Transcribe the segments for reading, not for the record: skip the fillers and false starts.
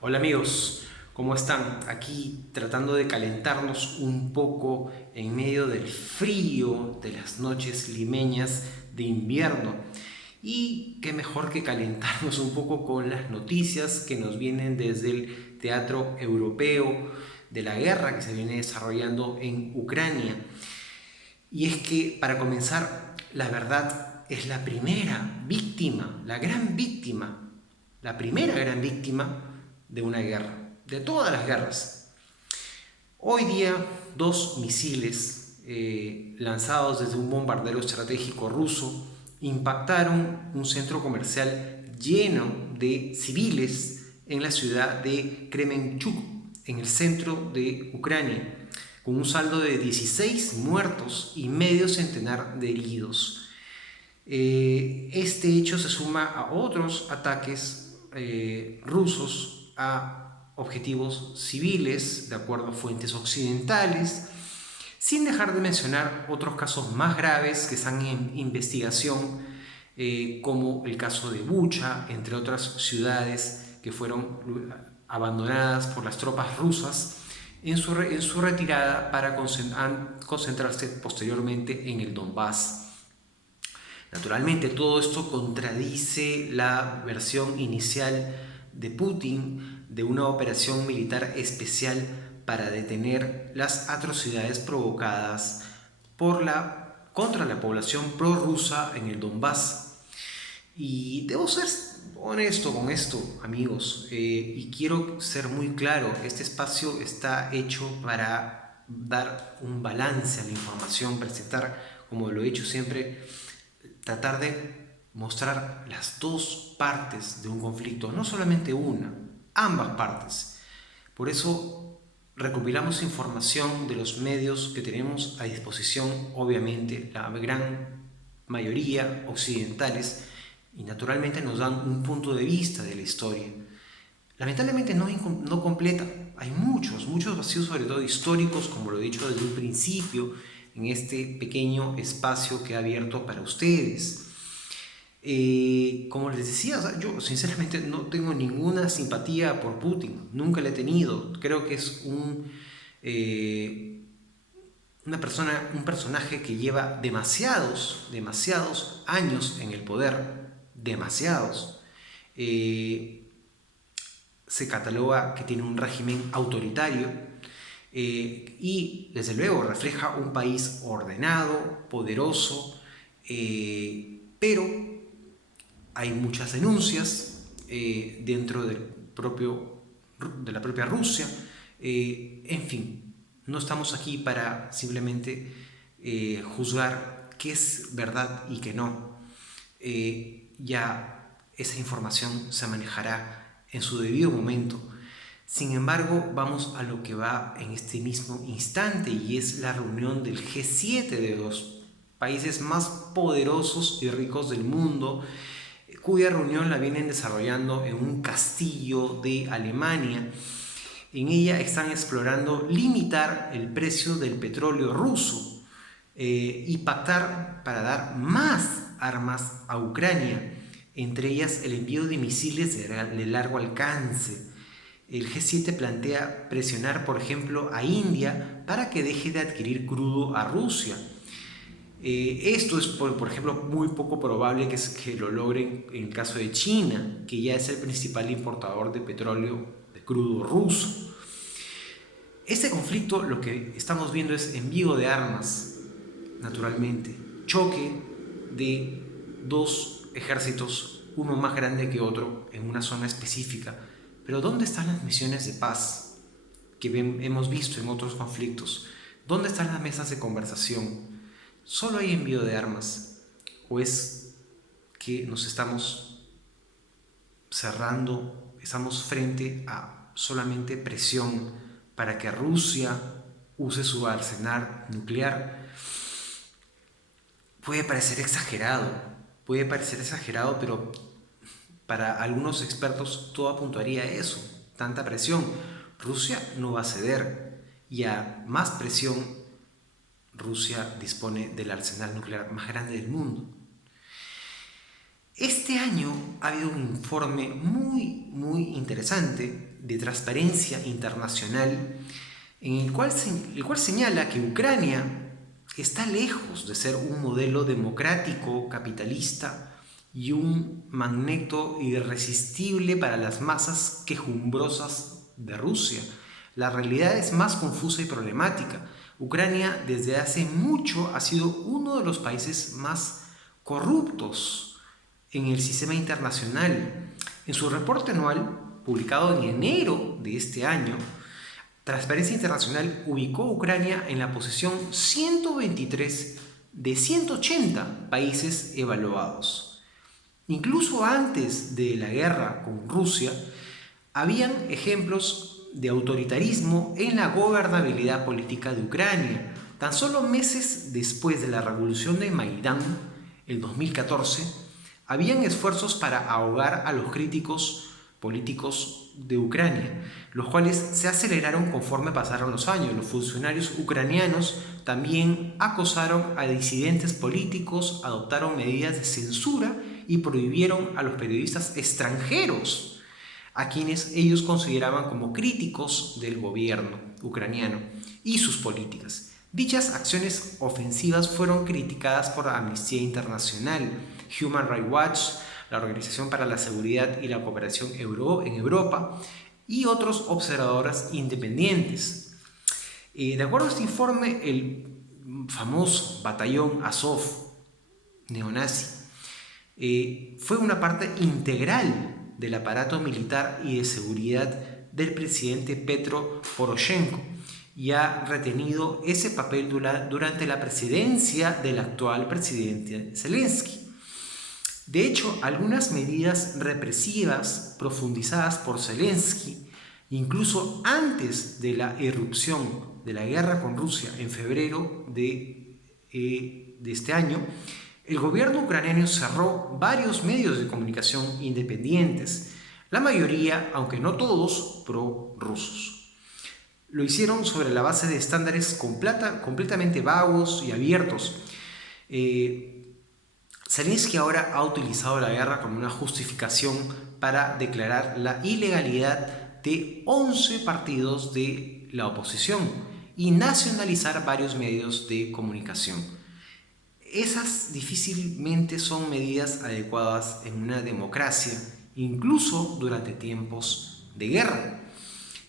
Hola amigos, ¿cómo están? Aquí tratando de calentarnos un poco en medio del frío de las noches limeñas de invierno. Y qué mejor que calentarnos un poco con las noticias que nos vienen desde el teatro europeo de la guerra que se viene desarrollando en Ucrania. Y es que, para comenzar, la verdad es la primera víctima, la gran víctima, la primera gran víctima de una guerra, de todas las guerras. Hoy día, dos misiles lanzados desde un bombardero estratégico ruso impactaron un centro comercial lleno de civiles en la ciudad de Kremenchuk, en el centro de Ucrania, con un saldo de 16 muertos y medio centenar de heridos. Este hecho se suma a otros ataques rusos a objetivos civiles, de acuerdo a fuentes occidentales, sin dejar de mencionar otros casos más graves que están en investigación, como el caso de Bucha, entre otras ciudades que fueron abandonadas por las tropas rusas en su retirada para concentrarse posteriormente en el Donbass. Naturalmente, todo esto contradice la versión inicial de Putin de una operación militar especial para detener las atrocidades provocadas contra la población prorrusa en el Donbass. Y debo ser honesto con esto, amigos, y quiero ser muy claro: este espacio está hecho para dar un balance a la información, presentar, como lo he hecho siempre, tratar de mostrar las dos partes de un conflicto, no solamente una, ambas partes. Por eso recopilamos información de los medios que tenemos a disposición, obviamente la gran mayoría occidentales, y naturalmente nos dan un punto de vista de la historia. Lamentablemente no completa, hay muchos vacíos, sobre todo históricos, como lo he dicho desde un principio, en este pequeño espacio que he abierto para ustedes. Como les decía, o sea, yo sinceramente no tengo ninguna simpatía por Putin, nunca la he tenido. Creo que es un personaje que lleva demasiados años en el poder, demasiados. Eh, Se cataloga que tiene un régimen autoritario, y desde luego refleja un país ordenado, poderoso, pero hay muchas denuncias dentro de la propia Rusia. En fin, no estamos aquí para simplemente juzgar qué es verdad y qué no. Ya esa información se manejará en su debido momento. Sin embargo, vamos a lo que va en este mismo instante, y es la reunión del G7, de los países más poderosos y ricos del mundo, cuya reunión la vienen desarrollando en un castillo de Alemania. En ella están explorando limitar el precio del petróleo ruso, y pactar para dar más armas a Ucrania, entre ellas el envío de misiles de largo alcance. El G7 plantea presionar, por ejemplo, a India para que deje de adquirir crudo a Rusia. Esto es, por ejemplo, muy poco probable que lo logren en el caso de China, que ya es el principal importador de petróleo de crudo ruso. Este conflicto, lo que estamos viendo es envío de armas, naturalmente, choque de dos ejércitos, uno más grande que otro, en una zona específica. Pero ¿dónde están las misiones de paz que hemos visto en otros conflictos? ¿Dónde están las mesas de conversación? ¿Solo hay envío de armas? ¿O es que nos estamos cerrando, estamos frente a solamente presión para que Rusia use su arsenal nuclear? Puede parecer exagerado, pero para algunos expertos todo apuntaría a eso: tanta presión. Rusia no va a ceder, y a más presión, Rusia dispone del arsenal nuclear más grande del mundo. Este año ha habido un informe muy interesante de Transparencia Internacional, el cual señala que Ucrania está lejos de ser un modelo democrático, capitalista y un magneto irresistible para las masas quejumbrosas de Rusia. La realidad es más confusa y problemática. Ucrania desde hace mucho ha sido uno de los países más corruptos en el sistema internacional. En su reporte anual, publicado en enero de este año, Transparencia Internacional ubicó a Ucrania en la posición 123 de 180 países evaluados. Incluso antes de la guerra con Rusia, habían ejemplos de autoritarismo en la gobernabilidad política de Ucrania. Tan solo meses después de la revolución de Maidán, el 2014, habían esfuerzos para ahogar a los críticos políticos de Ucrania, los cuales se aceleraron conforme pasaron los años. Los funcionarios ucranianos también acosaron a disidentes políticos, adoptaron medidas de censura y prohibieron a los periodistas extranjeros, a quienes ellos consideraban como críticos del gobierno ucraniano y sus políticas. Dichas acciones ofensivas fueron criticadas por Amnistía Internacional, Human Rights Watch, la Organización para la Seguridad y la Cooperación en Europa y otros observadores independientes. De acuerdo a este informe, el famoso batallón Azov neonazi fue una parte integral del aparato militar y de seguridad del presidente Petro Poroshenko y ha retenido ese papel durante la presidencia del actual presidente Zelensky. De hecho, algunas medidas represivas profundizadas por Zelensky, incluso antes de la irrupción de la guerra con Rusia en febrero de este año, el gobierno ucraniano cerró varios medios de comunicación independientes, la mayoría, aunque no todos, prorrusos. Lo hicieron sobre la base de estándares completamente vagos y abiertos. Zelensky ahora ha utilizado la guerra como una justificación para declarar la ilegalidad de 11 partidos de la oposición y nacionalizar varios medios de comunicación. Esas difícilmente son medidas adecuadas en una democracia, incluso durante tiempos de guerra.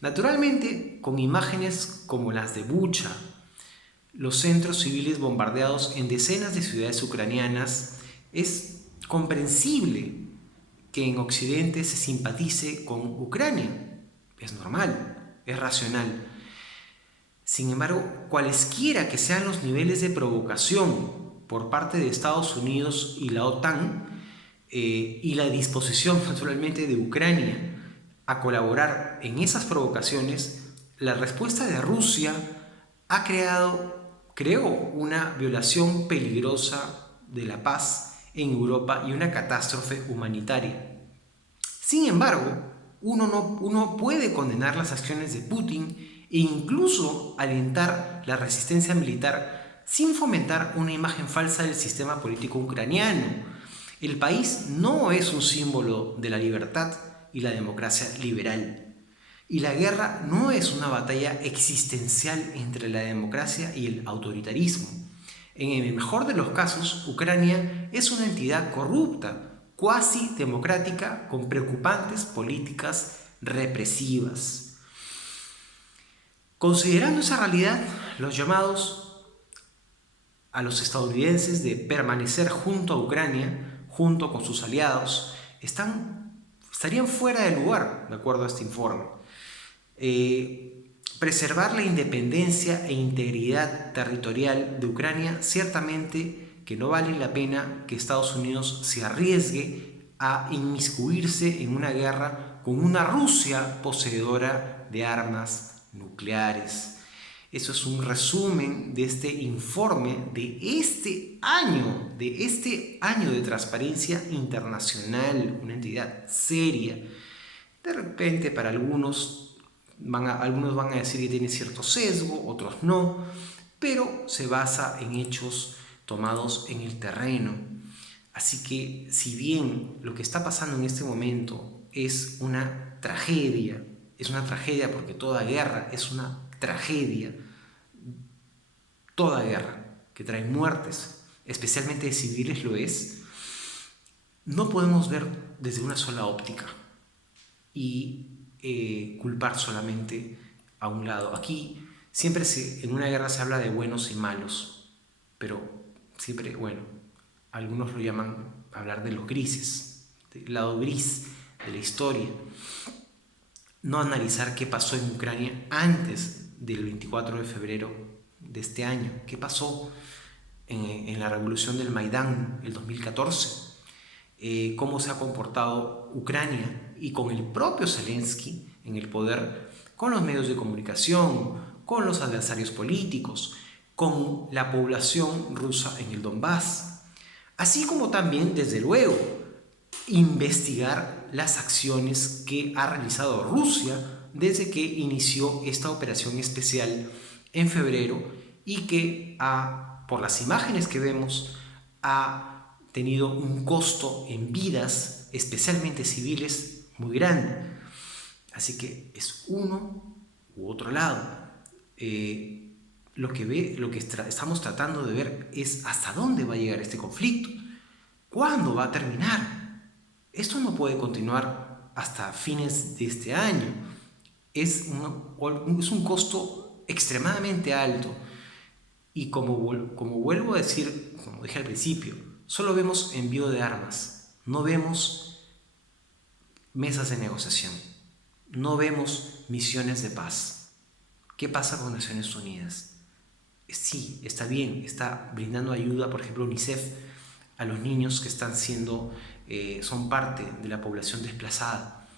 Naturalmente, con imágenes como las de Bucha, los centros civiles bombardeados en decenas de ciudades ucranianas, es comprensible que en Occidente se simpatice con Ucrania. Es normal, es racional. Sin embargo, cualesquiera que sean los niveles de provocación por parte de Estados Unidos y la OTAN, y la disposición naturalmente de Ucrania a colaborar en esas provocaciones, la respuesta de Rusia creó una violación peligrosa de la paz en Europa y una catástrofe humanitaria. Sin embargo, uno puede condenar las acciones de Putin e incluso alentar la resistencia militar sin fomentar una imagen falsa del sistema político ucraniano. El país no es un símbolo de la libertad y la democracia liberal. Y la guerra no es una batalla existencial entre la democracia y el autoritarismo. En el mejor de los casos, Ucrania es una entidad corrupta, cuasi democrática, con preocupantes políticas represivas. Considerando esa realidad, los llamados a los estadounidenses de permanecer junto a Ucrania, junto con sus aliados, estarían fuera de lugar, de acuerdo a este informe. Preservar la independencia e integridad territorial de Ucrania, ciertamente que no vale la pena que Estados Unidos se arriesgue a inmiscuirse en una guerra con una Rusia poseedora de armas nucleares. Eso es un resumen de este informe de este año de Transparencia Internacional, una entidad seria. De repente, para algunos van a decir que tiene cierto sesgo, otros no, pero se basa en hechos tomados en el terreno. Así que, si bien lo que está pasando en este momento es una tragedia, es una tragedia porque toda guerra es una tragedia. Toda guerra que trae muertes, especialmente de civiles, lo es. No podemos ver desde una sola óptica y culpar solamente a un lado. Aquí siempre en una guerra se habla de buenos y malos, pero siempre, bueno, algunos lo llaman hablar de los grises, del lado gris de la historia. No analizar qué pasó en Ucrania antes del 24 de febrero de este año, qué pasó en la revolución del Maidán, el 2014, cómo se ha comportado Ucrania y con el propio Zelensky en el poder, con los medios de comunicación, con los adversarios políticos, con la población rusa en el Donbass, así como también, desde luego, investigar las acciones que ha realizado Rusia desde que inició esta operación especial en febrero y que por las imágenes que vemos, ha tenido un costo en vidas, especialmente civiles, muy grande. Así que es uno u otro lado. Lo que estamos tratando de ver es hasta dónde va a llegar este conflicto, cuándo va a terminar. Esto no puede continuar hasta fines de este año. Es un costo extremadamente alto. Y como vuelvo a decir, como dije al principio, solo vemos envío de armas, no vemos mesas de negociación, no vemos misiones de paz. ¿Qué pasa con Naciones Unidas? Sí, está bien, está brindando ayuda, por ejemplo, UNICEF, a los niños que son parte de la población desplazada,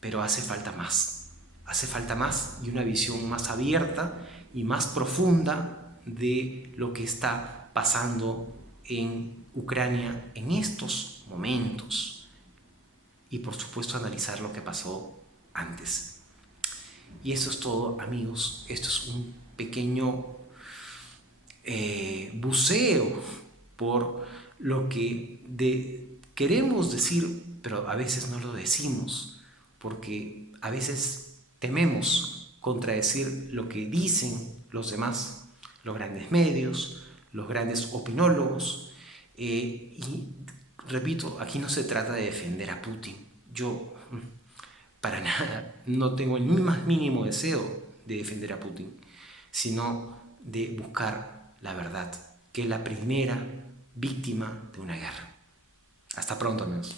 pero hace falta más. Hace falta más y una visión más abierta y más profunda de lo que está pasando en Ucrania en estos momentos. Y por supuesto analizar lo que pasó antes. Y eso es todo, amigos. Esto es un pequeño buceo por lo que queremos decir, pero a veces no lo decimos, porque a veces tememos contradecir lo que dicen los demás, los grandes medios, los grandes opinólogos. Y repito, aquí no se trata de defender a Putin. Yo para nada no tengo el más mínimo deseo de defender a Putin, sino de buscar la verdad, que es la primera víctima de una guerra. Hasta pronto, amigos.